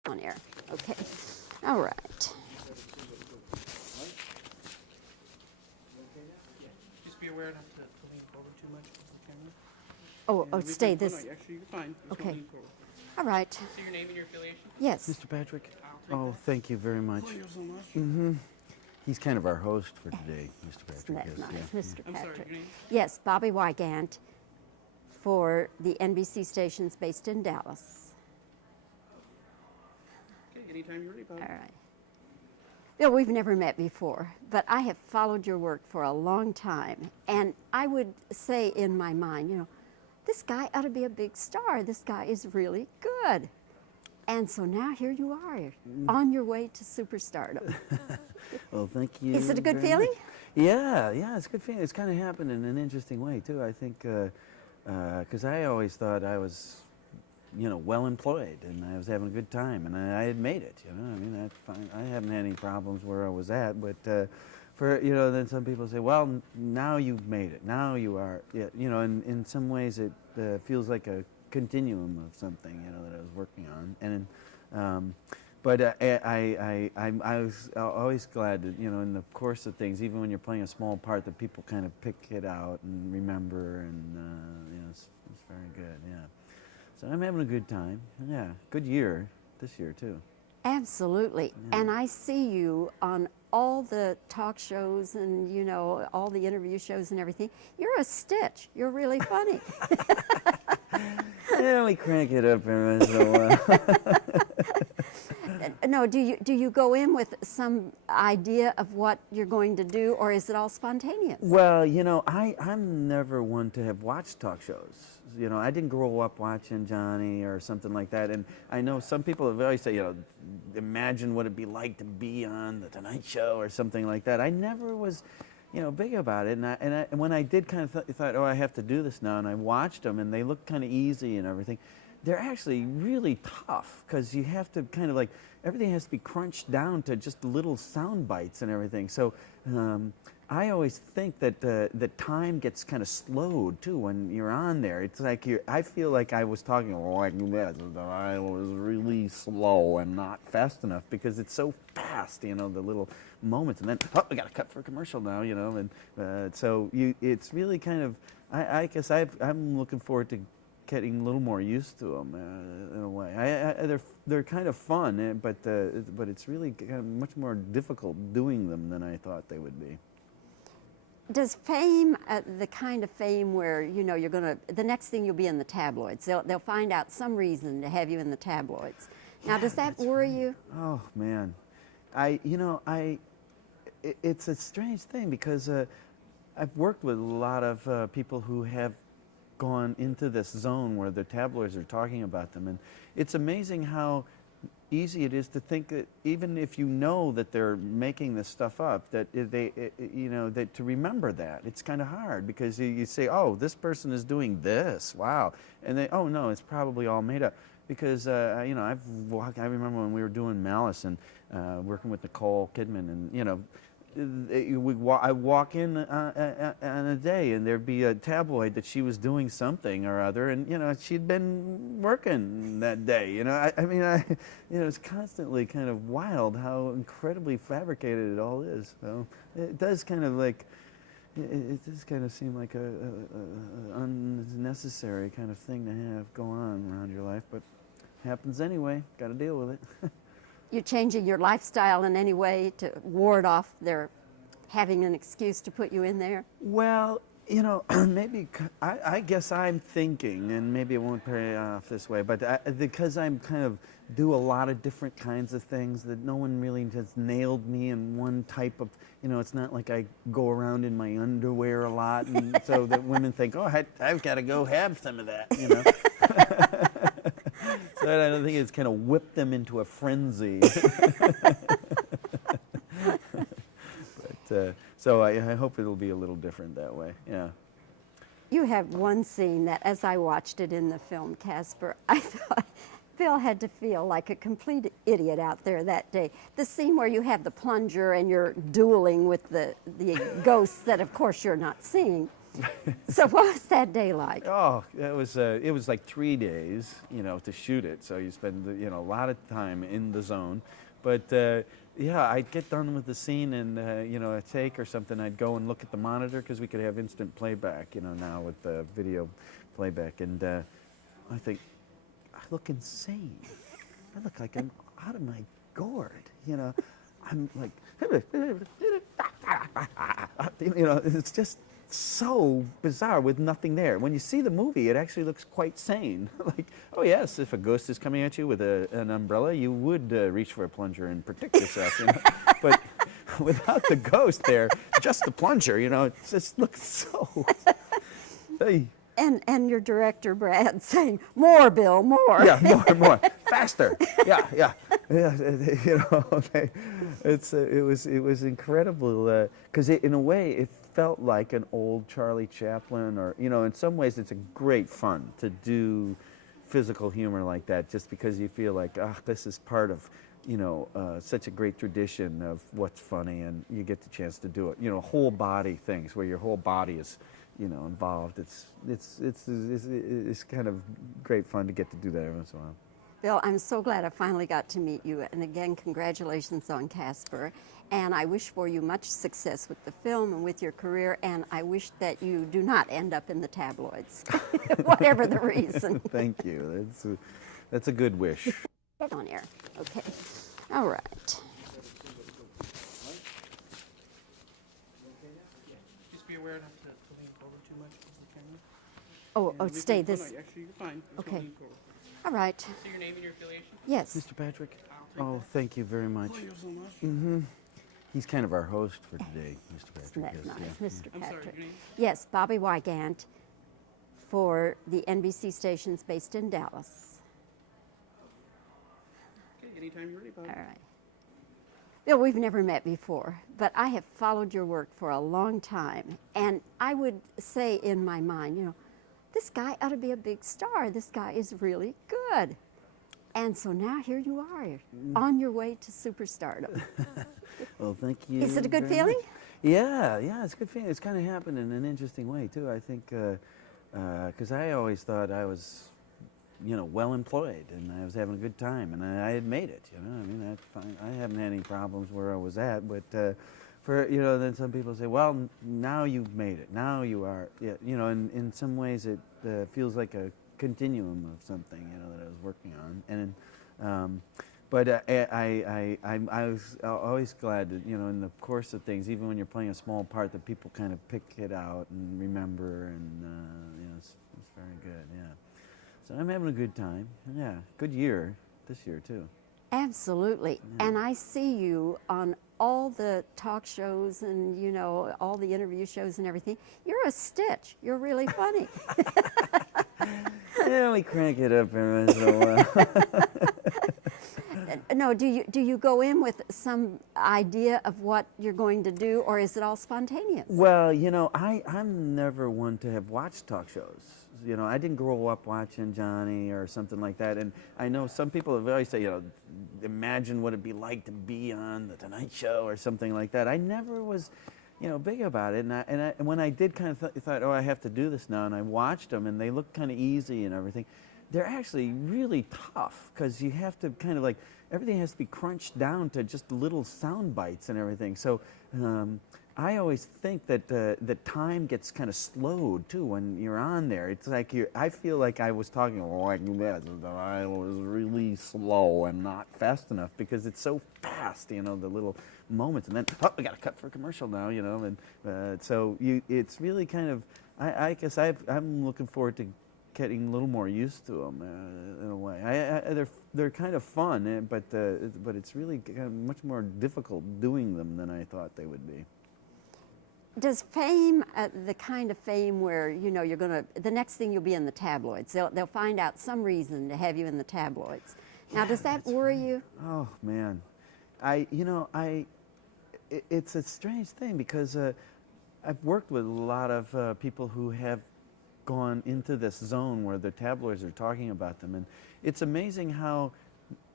On air. Okay. All right. Just be aware not to lean forward too much with the camera. Stay this. No, actually, you're fine. Just Okay. don't lean forward. All right. Say your name and your affiliation. Yes. Mr. Patrick? I'll take Oh, that. thank you very much. Thank you so much. He's kind of our host for today, Mr. Isn't Patrick. that Yes, nice, yeah. Mr. I'm sorry, Patrick? your name? Yes, Bobby Wygant for the NBC stations based in Dallas. Okay, anytime you're ready, Bob. All right. Bill, we've never met before, but I have followed your work for a long time, and I would say in my mind, you know, this guy ought to be a big star. This guy is really good. And so now here you are, on your way to superstardom. Well, thank you. Is it a good very feeling? much. Yeah, it's a good feeling. It's kind of happened in an interesting way, too. I think, because I always thought I was, well employed, and I was having a good time, and I had made it, I mean, that's fine. I haven't had any problems where I was at, but then some people say, well, now you've made it. Now you are, in some ways it feels like a continuum of something, that I was working on. And I was always glad that, in the course of things, even when you're playing a small part, that people kind of pick it out and remember, and it's very good. Yeah. So I'm having a good time. Yeah, good year this year too. Absolutely. Yeah. And I see you on all the talk shows and, all the interview shows and everything. You're a stitch. You're really funny. Yeah, we crank it up every once in a while. No, do you go in with some idea of what you're going to do, or is it all spontaneous? Well, I'm never one to have watched talk shows. I didn't grow up watching Johnny or something like that. And I know some people have always said, imagine what it'd be like to be on The Tonight Show or something like that. I never was, big about it. And when I did kind of thought, oh, I have to do this now, and I watched them, and they looked kind of easy and everything. They're actually really tough, because you have to kind of like, everything has to be crunched down to just little sound bites and everything. So I always think that the time gets kind of slowed too when you're on there. It's like I feel like I was talking like this, I was really slow and not fast enough, because it's so fast, the little moments, and then we got to cut for a commercial now, and so it's really kind of. I guess I'm looking forward to getting a little more used to them in a way. They're kind of fun, but it's really kind of much more difficult doing them than I thought they would be. Does fame, the kind of fame where, you're going to, the next thing you'll be in the tabloids. They'll find out some reason to have you in the tabloids. Now, does that worry you? Oh, man. It's a strange thing, because I've worked with a lot of people who have gone into this zone where the tabloids are talking about them, and it's amazing how easy it is to think that even if you know that they're making this stuff up, that that to remember that it's kind of hard, because you say, oh, this person is doing this, wow, and they, oh no, it's probably all made up. Because I remember when we were doing Malice and working with Nicole Kidman, and I walk in on a day, and there'd be a tabloid that she was doing something or other, and she'd been working that day. It's constantly kind of wild how incredibly fabricated it all is. So it does kind of like. It does kind of seem like a unnecessary kind of thing to have go on around your life, but it happens anyway. Got to deal with it. You're changing your lifestyle in any way to ward off their having an excuse to put you in there? Well, maybe I guess I'm thinking, and maybe it won't pay off this way, but because I'm kind of do a lot of different kinds of things, that no one really has nailed me in one type of, it's not like I go around in my underwear a lot, and so that women think, oh, I've got to go have some of that, So I don't think it's kind of whipped them into a frenzy. So I hope it'll be a little different that way, yeah. You have one scene that, as I watched it in the film Casper, I thought Bill had to feel like a complete idiot out there that day. The scene where you have the plunger and you're dueling with the ghosts that, of course, you're not seeing. So what was that day like? Oh, it was like 3 days, to shoot it. So you spend, a lot of time in the zone. But yeah, I'd get done with the scene and, a take or something, I'd go and look at the monitor because we could have instant playback, now with the video playback. And I think, I look insane. I look like I'm out of my gourd, I'm like, it's just so bizarre with nothing there. When you see the movie, it actually looks quite sane. Like, oh yes, if a ghost is coming at you with an umbrella, you would reach for a plunger and protect yourself. But without the ghost there, just the plunger, it just looks so. Hey. And your director, Brad, saying, more, Bill, more. Yeah, more, faster. Yeah. It was incredible because in a way it felt like an old Charlie Chaplin, or in some ways it's a great fun to do physical humor like that, just because you feel like, this is part of such a great tradition of what's funny, and you get the chance to do it. Whole body things where your whole body is involved. It's kind of great fun to get to do that every once in a while. Bill, I'm so glad I finally got to meet you, and again, congratulations on Casper. And I wish for you much success with the film and with your career, and I wish that you do not end up in the tabloids, whatever the reason. Thank you. That's a good wish. On air. Okay. All right. Just be aware not to lean forward too much with the camera. Oh, stay No, this. actually, you're fine. Just Okay. don't lean forward. All right. Say your name and your affiliation. Yes. Mr. Patrick? I'll take Oh, thank you very much. Thank you so much. He's kind of our host for today, Mr. Isn't Patrick. that Yes, nice, Mr. I'm sorry, Patrick? your name? Yes, Bobby Wygant for the NBC stations based in Dallas. Okay, anytime you're ready, Bob. All right. Bill, we've never met before, but I have followed your work for a long time, and I would say in my mind, this guy ought to be a big star. This guy is really good. And so now here you are, on your way to superstardom. Well, thank you. Is it a good very feeling? much. Yeah, it's a good feeling. It's kind of happened in an interesting way, too. I think, because I always thought I was, well employed, and I was having a good time, and I had made it, I mean, that's fine. I haven't had any problems where I was at, but then some people say, well, now you've made it. Now you are, in some ways it feels like a continuum of something, that I was working on. And but I was always glad that, in the course of things, even when you're playing a small part, that people kind of pick it out and remember, and it's very good. Yeah. So I'm having a good time. Yeah, good year this year too. Absolutely. Yeah. And I see you on all the talk shows and, all the interview shows and everything. You're a stitch. You're really funny. Yeah, we crank it up every once in a while. No, do you go in with some idea of what you're going to do, or is it all spontaneous? Well, I'm never one to have watched talk shows. I didn't grow up watching Johnny or something like that. And I know some people have always say, imagine what it'd be like to be on The Tonight Show or something like that. I never was, big about it. And when I did kind of thought, oh, I have to do this now, and I watched them, and they look kind of easy and everything. They're actually really tough, because you have to kind of everything has to be crunched down to just little sound bites and everything. So I always think that the time gets kind of slowed too when you're on there. It's like I feel like I was talking like this. I was really slow and not fast enough, because it's so fast, the little moments, and then we got to cut for a commercial now, and so it's really kind of. I guess I'm looking forward to getting a little more used to them in a way. They're kind of fun, but it's really kind of much more difficult doing them than I thought they would be. Does fame, the kind of fame where you're gonna, the next thing you'll be in the tabloids, they'll find out some reason to have you in the tabloids. Now, does that worry you? Oh man, it's a strange thing, because I've worked with a lot of people who have gone into this zone where the tabloids are talking about them, and it's amazing how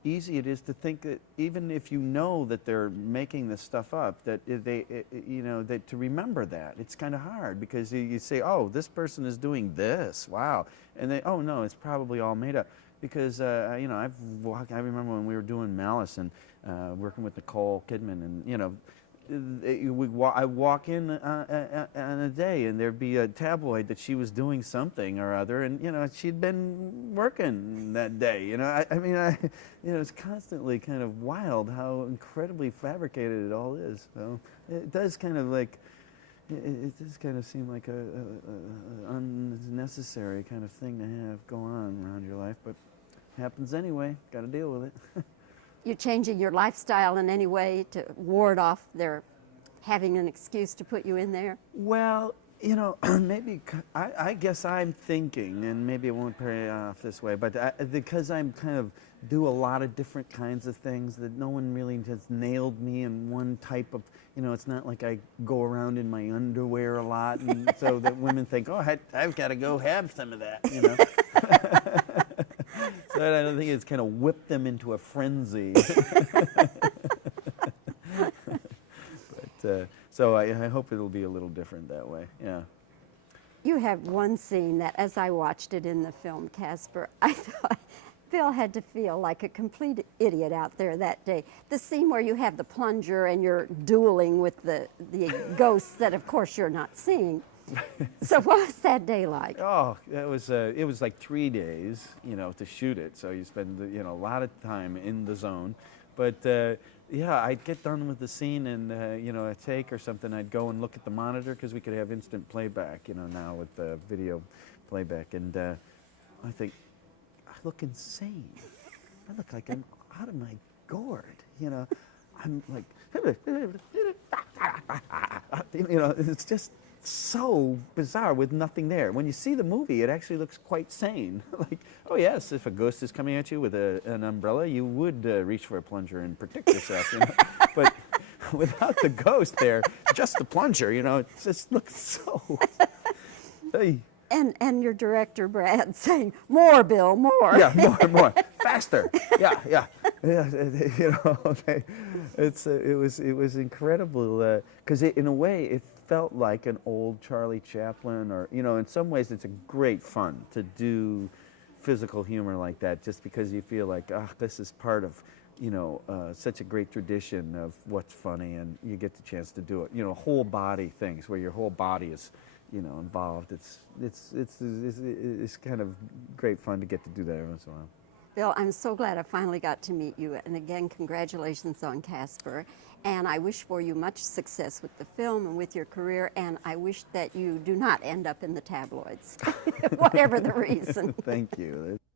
easy it is to think that even if you know that they're making this stuff up, that you know, that to remember that it's kind of hard, because you say, oh, this person is doing this, wow, and they, oh no, it's probably all made up. Because you know, I remember when we were doing Malice and working with Nicole Kidman, and you know, I walk in on a day and there'd be a tabloid that she was doing something or other, and you know, she'd been working that day. You know, I mean, you know, it's constantly kind of wild how incredibly fabricated it all is. So it does kind of like, it does kind of seem like a unnecessary kind of thing to have go on around your life, but it happens anyway. Got to deal with it. You changing your lifestyle in any way to ward off their having an excuse to put you in there? Well, you know, maybe I guess I'm thinking, and maybe it won't pay off this way, but because I'm kind of do a lot of different kinds of things, that no one really has nailed me in one type of, you know, it's not like I go around in my underwear a lot, and so that women think, oh, I've got to go have some of that, you know. So I don't think it's kind of whipped them into a frenzy. But, so I hope it'll be a little different that way, yeah. You have one scene that, as I watched it in the film Casper, I thought Bill had to feel like a complete idiot out there that day. The scene where you have the plunger and you're dueling with the ghosts that, of course, you're not seeing. So what was that day like? Oh, it was like 3 days, you know, to shoot it. So you spend, you know, a lot of time in the zone. But yeah, I'd get done with the scene, and you know, a take or something, I'd go and look at the monitor, because we could have instant playback, you know, now with the video playback. And I think, I look insane. I look like I'm out of my gourd, you know. I'm like, you know, it's just so bizarre with nothing there. When you see the movie, it actually looks quite sane. Like, oh yes, if a ghost is coming at you with an umbrella, you would reach for a plunger and protect yourself. You know? But without the ghost there, just the plunger, you know, it just looks so. Hey. And your director, Brad, saying, more, Bill, more. Yeah, more, faster. Yeah. You know, it was incredible, because in a way it felt like an old Charlie Chaplin, or, you know, in some ways it's a great fun to do physical humor like that, just because you feel like, this is part of, you know, such a great tradition of what's funny, and you get the chance to do it. You know, whole body things where your whole body is, you know, involved. It's kind of great fun to get to do that every once in a while. Bill, I'm so glad I finally got to meet you. And again, congratulations on Casper. And I wish for you much success with the film and with your career. And I wish that you do not end up in the tabloids, whatever the reason. Thank you.